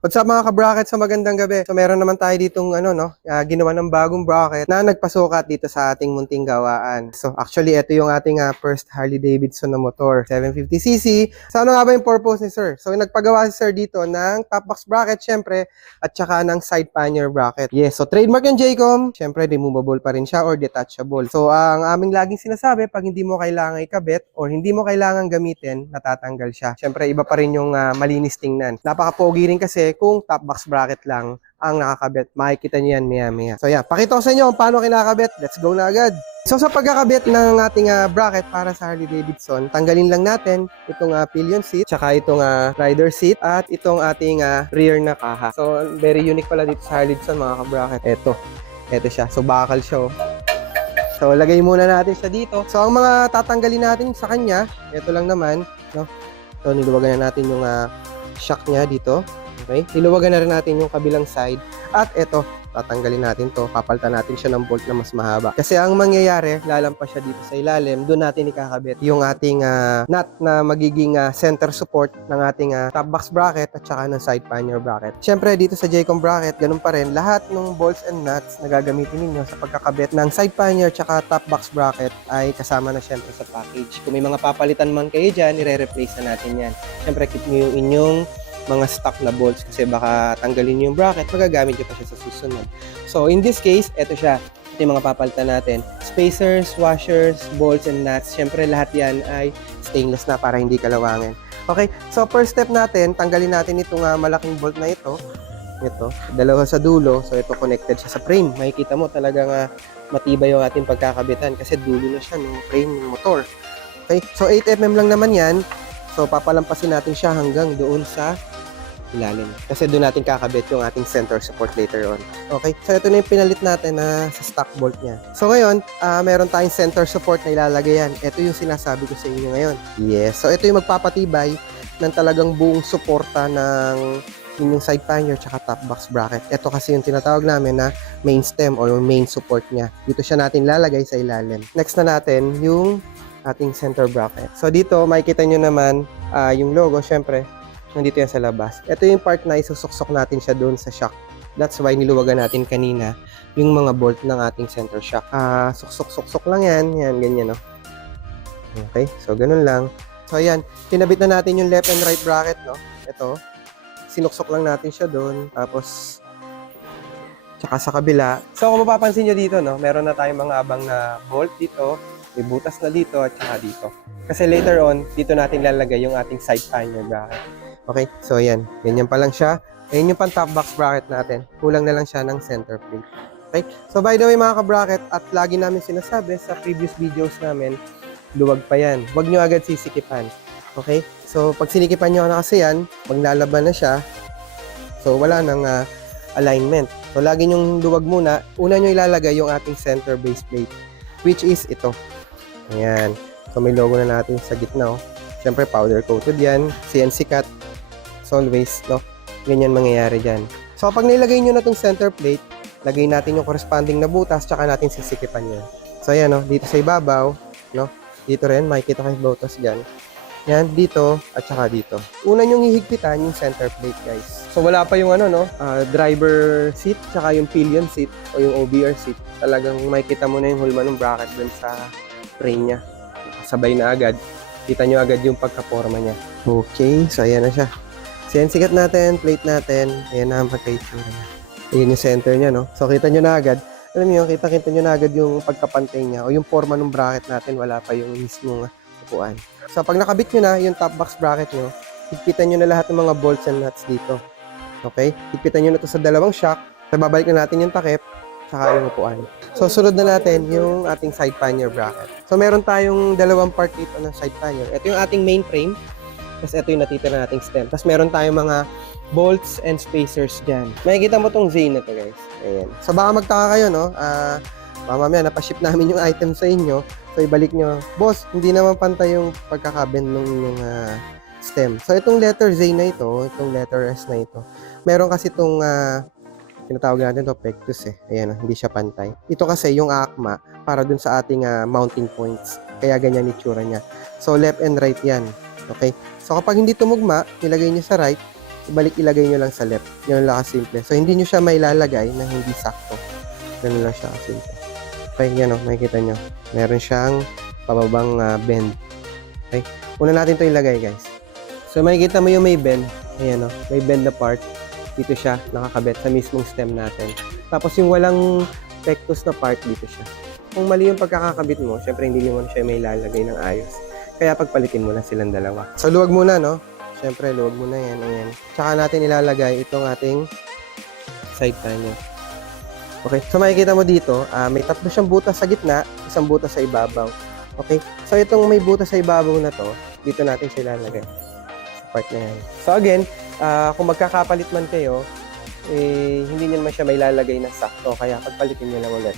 What's up mga ka-bracket, sa magandang gabi. So meron naman tayo ditong ginawa ng bagong bracket na nagpasukat dito sa ating munting gawaan. So actually ito yung ating first Harley Davidson na motor, 750cc. So ano nga ba yung purpose ni sir? So nagpagawa si sir dito ng top box bracket syempre at saka ng side pannier bracket. Yes, so trademark yung Jaycom. Syempre removable pa rin siya or detachable. So ang aming laging sinasabi, pag hindi mo kailangan ikabit or hindi mo kailangan gamitin, natatanggal siya. Syempre iba pa rin yung malinis tingnan. Napaka-pogi rin kasi kung top box bracket lang ang nakakabit. Makikita niyo yan maya-maya. So yan, pakita ko sa inyo kung paano kinakabit. Let's go na agad. So sa pagkakabit ng ating bracket para sa Harley Davidson, tanggalin lang natin itong pillion seat, tsaka itong rider seat, at itong ating rear na kaha. So very unique pala dito sa Harley Davidson mga ka-bracket. Ito siya. So bakal siya oh. So lagay muna natin siya dito. So ang mga tatanggalin natin sa kanya, ito lang naman, no? So niluwagan na natin yung shock niya dito. Okay? Niluwagan na rin natin yung kabilang side. At ito, tatanggalin natin to. Papalitan natin siya ng bolt na mas mahaba. Kasi ang mangyayari, lalampas siya dito sa ilalim. Doon natin ikakabit yung ating nut na magiging center support ng ating top box bracket at saka ng side pannier bracket. Siyempre, dito sa Jaycom bracket, ganun pa rin. Lahat ng bolts and nuts na gagamitin ninyo sa pagkakabit ng side pannier at saka top box bracket ay kasama na siyempre sa package. Kung may mga papalitan man kayo dyan, nire-replace na natin yan. Siyempre, keep nyo yung inyong mga stock na bolts kasi baka tanggalin nyo yung bracket, magagamit nyo pa siya sa susunod. So, in this case, ito siya. Ito yung mga papalitan natin. Spacers, washers, bolts, and nuts. Siyempre, lahat yan ay stainless na para hindi kalawangin. Okay, so first step natin, tanggalin natin itong malaking bolt na ito. Ito, dalawa sa dulo. So, ito connected siya sa frame. Makikita mo talagang matibay yung ating pagkakabitan kasi dulo na siya ng frame ng motor. Okay, so 8mm lang naman yan. So, papalampasin natin siya hanggang doon sa ilalim. Kasi doon natin kakabit yung ating center support later on. Okay? So, ito na yung pinalit natin na sa stock bolt niya. So, ngayon, meron tayong center support na ilalagay yan. Ito yung sinasabi ko sa inyo ngayon. Yes. So, ito yung magpapatibay ng talagang buong suporta ng inyong side pannier tsaka top box bracket. Ito kasi yung tinatawag namin na main stem or main support niya. Dito siya natin lalagay sa ilalim. Next na natin yung ating center bracket. So, dito, makikita nyo naman yung logo, syempre, nandito yan sa labas. Ito yung part na isusuksok natin siya doon sa shock. That's why niluwagan natin kanina yung mga bolt ng ating center shock. Suksok-suksok lang yan. Yan, ganyan, no? Okay, so ganun lang. So, ayan, kinabit na natin yung left and right bracket, no? Ito, sinuksok lang natin siya doon. Tapos, tsaka sa kabila. So, kung mapapansin nyo dito, no? Meron na tayong mga abang na bolt dito. May butas na dito at saka dito. Kasi later on, dito natin lalagay yung ating side pannier bracket. Okay, so ayan. Ganyan pa lang siya. Ayan yung pang top box bracket natin. Kulang na lang siya ng center plate. Okay, so by the way mga ka-bracket, at lagi namin sinasabi sa previous videos namin, luwag pa yan. Huwag nyo agad sisikipan. Okay, so pag sinikipan nyo na kasi yan, maglalaban na siya. So wala nang alignment. So lagi nyong luwag muna. Una nyo ilalagay yung ating center base plate, which is ito. Ayan. So may logo na natin sa gitna. Oh. Siyempre powder coated yan. CNC cut. So always, no? Ganyan mangyayari dyan. So pag nilagay nyo na itong center plate, lagay natin yung corresponding na butas, tsaka natin sisikipan yan. So ayan, no? Dito sa ibabaw, no? Dito rin, makikita kayo butas dyan. Yan, dito, at saka dito. Una nyong hihigpitan yung center plate, guys. So wala pa yung driver seat, tsaka yung pillion seat, o yung OBR seat. Talagang makikita mo na yung hulma ng bracket dun sa frame niya. Sabay na agad. Kita nyo agad yung pagkaporma niya. Okay, so ayan na siya. Siyan, sikat natin, plate natin. Ayan na ang pagka-itsura niya. Ayan yung center niya, no? So, kita nyo na agad. Alam niyo, kita nyo na agad yung pagkapantay niya o yung forma ng bracket natin. Wala pa yung mismong upuan. So, pag nakabit nyo na yung top box bracket nyo, higpitan nyo na lahat ng mga bolts and nuts dito. Okay? Higpitan nyo na to sa dalawang shock. So, babalik na natin yung takip saka yung upuan. So, sunod na natin yung ating side pannier bracket. So, meron tayong dalawang part dito ng side pannier. Ito yung ating main frame. Tapos ito yung natitira nating stem. Tapos meron tayong mga bolts and spacers dyan. Makikita mo tong vein na to, guys. Ayan. So baka magtaka kayo, no? Mamaya, napaship namin yung item sa inyo. So ibalik nyo, boss, hindi naman pantay yung pagkakabend ng inyong stem. So itong letter Z na ito, itong letter S na ito, meron kasi itong tinatawag natin ito pectus eh. Ayan, hindi siya pantay. Ito kasi yung akma para dun sa ating mounting points. Kaya ganyan itsura niya. So left and right yan. Okay? So kapag hindi tumugma, nilagay niyo sa right, ibalik ilagay nyo lang sa left. Ganun lang kasimple. So, hindi nyo siya mailalagay na hindi sakto. Ganun lang siya kasimple. Okay, yan o, makikita nyo. Meron siyang pababang bend. Okay, una natin ito ilagay, guys. So, makikita mo yung may bend. Ayan o, may bend na part. Dito siya nakakabit sa mismong stem natin. Tapos yung walang pectus na part, dito siya. Kung mali yung pagkakakabit mo, syempre hindi mo siya may lalagay ng ayos. Kaya pagpalitin mo na silang dalawa. So, luwag muna, no? Syempre, luwag muna yan. Ayan. Tsaka natin ilalagay itong ating side panel. Okay? So, makikita mo dito, may tatlo siyang butas sa gitna, isang butas sa ibabaw. Okay? So, itong may butas sa ibabaw na to, dito natin siya ilalagay. Sa part na yan. So, again, kung magkakapalit man kayo, hindi nyo naman siya may lalagay na sakto. Kaya pagpalitin nyo lang ulit.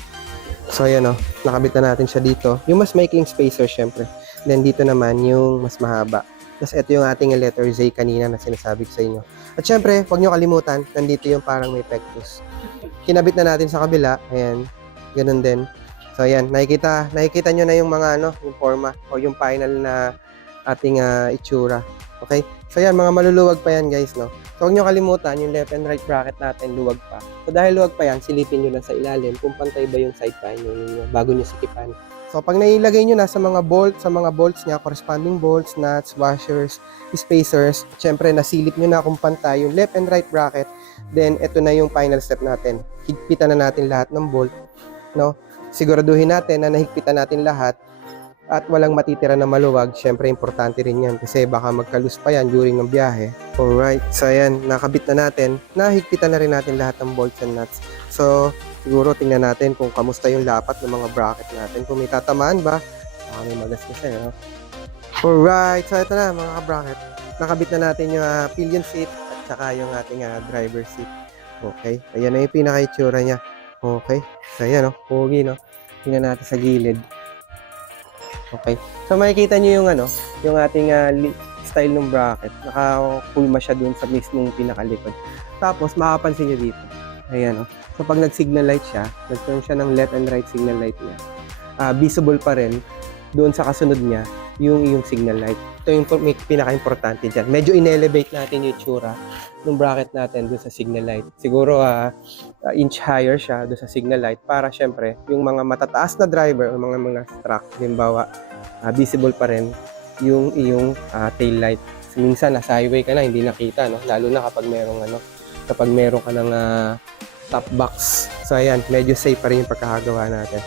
So, ayan o. Nakabit na natin siya dito. Yung mas maikling spacer, syempre. Then, dito naman yung mas mahaba. Tapos, ito yung ating letter Z kanina na sinasabi ko sa inyo. At syempre, huwag nyo kalimutan, nandito yung parang may pectus. Kinabit na natin sa kabila. Ayan. Ganun din. So, ayan. Nakikita nyo na yung mga, yung forma o yung final na ating itsura. Okay? So, ayan. Mga maluluwag pa yan, guys, no? So, huwag nyo kalimutan, yung left and right bracket natin, luwag pa. So, dahil luwag pa yan, silipin nyo lang sa ilalim kung pantay ba yung side panel nyo bago nyo sikipan. So, pag nailagay nyo na sa mga bolts niya, corresponding bolts, nuts, washers, spacers, syempre, nasilip nyo na kung pantay yung left and right bracket, then, ito na yung final step natin. Higpitan na natin lahat ng bolt, no? Siguraduhin natin na nahigpitan natin lahat at walang matitira na maluwag. Syempre, importante rin yan kasi baka magkalus pa yan during ng biyahe. Alright, so ayan, nakabit na natin. Nahigpitan na rin natin lahat ng bolts and nuts. So, siguro tingnan natin kung kamusta yung lapat ng mga bracket natin. Kung may tatamaan ba, baka may magasgas siya, no? Alright, so ito na mga bracket. Nakabit na natin yung pillion seat at saka yung ating driver seat. Okay, ayan na yung pinaka-itsura niya. Okay, so ayan, no? Pogi, no? Tingnan natin sa gilid. Okay. So makikita niyo yung yung ating style ng bracket. Naka-pulma siya dun sa mismong pinakalikod. Tapos makapansin niyo dito. Ayan, oh. So pag nag-signal light siya, nag-turn siya ng left and right signal light niya. Visible pa rin doon sa kasunod niya yung signal light. Ito yung pinaka-importante diyan. Medyo in-elevate natin yung itsura ng bracket natin doon sa signal light. Siguro inch higher siya doon sa signal light para syempre yung mga matataas na driver o mga truck, halimbawa, visible pa rin yung iyong tail light. So, minsan nasa highway ka na hindi nakita, no? Lalo na kapag meron ka ng top box. So ayan, medyo safe pa rin yung pagkakagawa natin.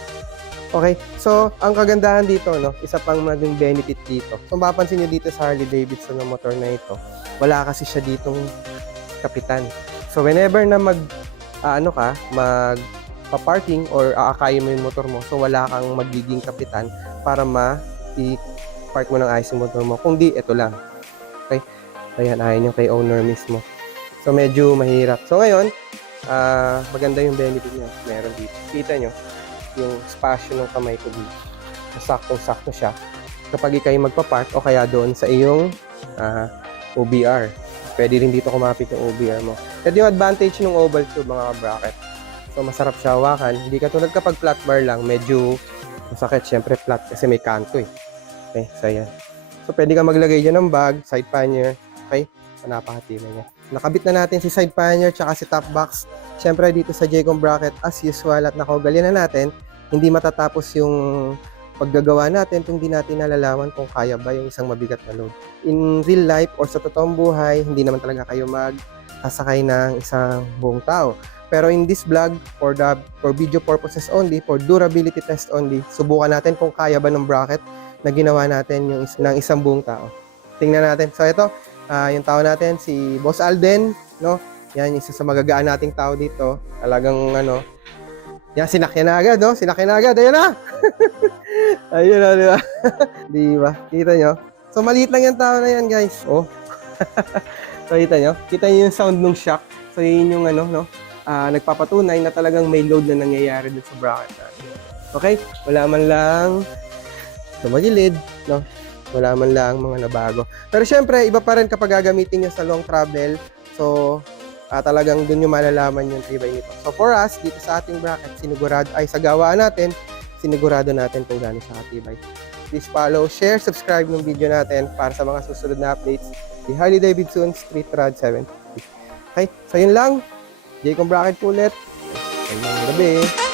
Okay, so ang kagandahan dito, no, isa pang maging benefit dito. So mapapansin nyo dito sa Harley Davidson na motor na ito, wala kasi siya ditong kapitan. So whenever na magpa-parking or aakayin mo yung motor mo, so wala kang magiging kapitan para i-park mo ng ayos yung motor mo. Kung di, ito lang. Okay, ayan, ayon yung kay owner mismo. So medyo mahirap. So ngayon, maganda yung benefit niya. Meron dito. Kita nyo yung spasyo ng kamay ko dito. Saktong-sakto siya kapag ikay magpa-park o kaya doon sa iyong OBR. Pwede rin dito kumapit yung OBR mo. At yung advantage ng oval tube, mga bracket. So masarap siya hawakan. Hindi katulad kapag flat bar lang, medyo masakit. Siyempre flat kasi may kanto eh. Okay, so yan. So pwede ka maglagay dyan ng bag, side pannier. Okay, so napakatibay niya. Nakabit na natin si side pannier tsaka si top box. Siyempre dito sa Jaycom bracket as usual at nakaugalyan na natin, hindi matatapos yung paggagawa natin kung hindi natin nalalaman kung kaya ba yung isang mabigat na load. In real life or sa totoong buhay, hindi naman talaga kayo magsasakay ng isang buong tao. Pero in this vlog, for video purposes only, for durability test only, subukan natin kung kaya ba ng bracket na ginawa natin yung ng isang buong tao. Tingnan natin. So ito, yung tao natin, si Boss Alden, no? Yan, isa sa magagaan nating tao dito. Talagang yan, sinakyan na agad, no? Sinakyan na agad. Ayun na! Ayun na, di ba? Di ba? Kita nyo? So, maliit lang yung tao na yan, guys. Oh. So, kita nyo? Kita nyo yung sound ng shock. So, yun yung nagpapatunay na talagang may load na nangyayari dun sa bracket natin. Okay? Wala man lang tumagilid, no? Wala man lang mga nabago. Pero syempre, iba pa rin kapag gagamitin nyo sa long travel. So, talagang dun yung malalaman yung tibay nito. So, for us, dito sa ating bracket, sa gawaan natin, sinigurado natin kung gaano siya katibay. Please follow, share, subscribe ng video natin para sa mga susunod na updates. The Harley Davidson Street Rod 750. Okay, so yun lang. Jaycon Bracket po ulit. Magandang gabi.